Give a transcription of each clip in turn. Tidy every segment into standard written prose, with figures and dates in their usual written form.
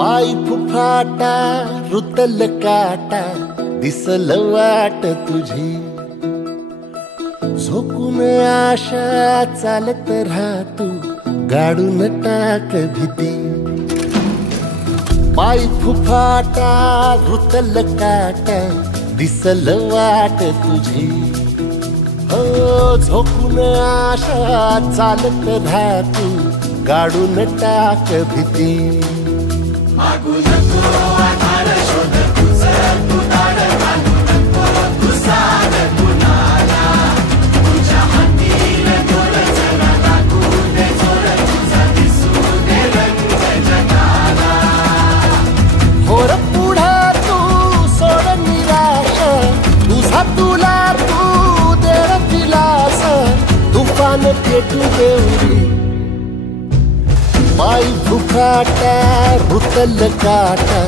पाय फुफाटा रुतल काटा दिसल वाट तुझी झोकून आशा चालत राहतू गाडून टाक भीती पाय फुफाटा रुतल काटा दिसल वाट तुझी हो झोकून आशा चालत राहतू गाडून टाक भीती मागू नको आधार शोध तुझं तू दाड घालू नको तू साध कुणाला तुझ्या हातीन दोर जरा लागू दे जोर तुझा दिसू दे रंग जगाला होर पुढे तू सोड निराश तुझा तुला तू दे दिलास तुफान पेटू देवरी पाय फुफाटा रुतल काटा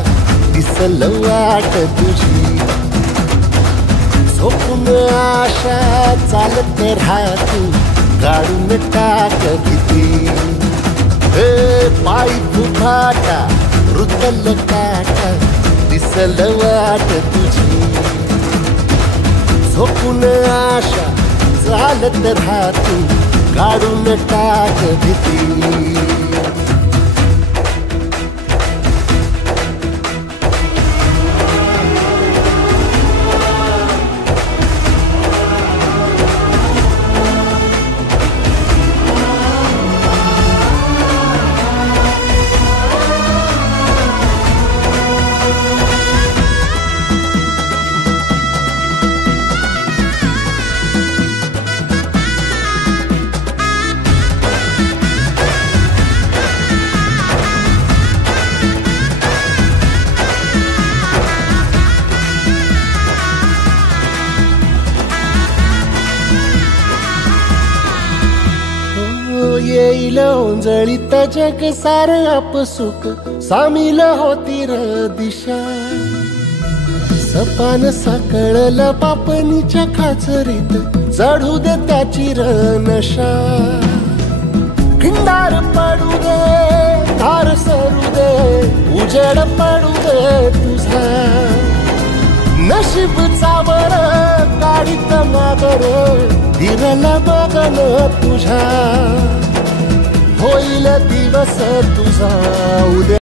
दिसल वाट तुझी झोपून आशा चालत राहतू गाडून टाक भीती पाय फुफाटा रुतल काटा दिसल वाट तुझी झोपून आशा चालत राहतू गाडून टाक भीती येईल ओंजळीत जग सार आपसुक सामील होती र दिशा सपान साकळल पापणीच्या खाचरीत चढू दे त्याची र नशा खिंडार पडू दे धार सरू दे उजेड पडू दे तुझा नशीब चावर काढीत मागर फिरल बघन तुझ्या होईल दिवस तुझा उद्या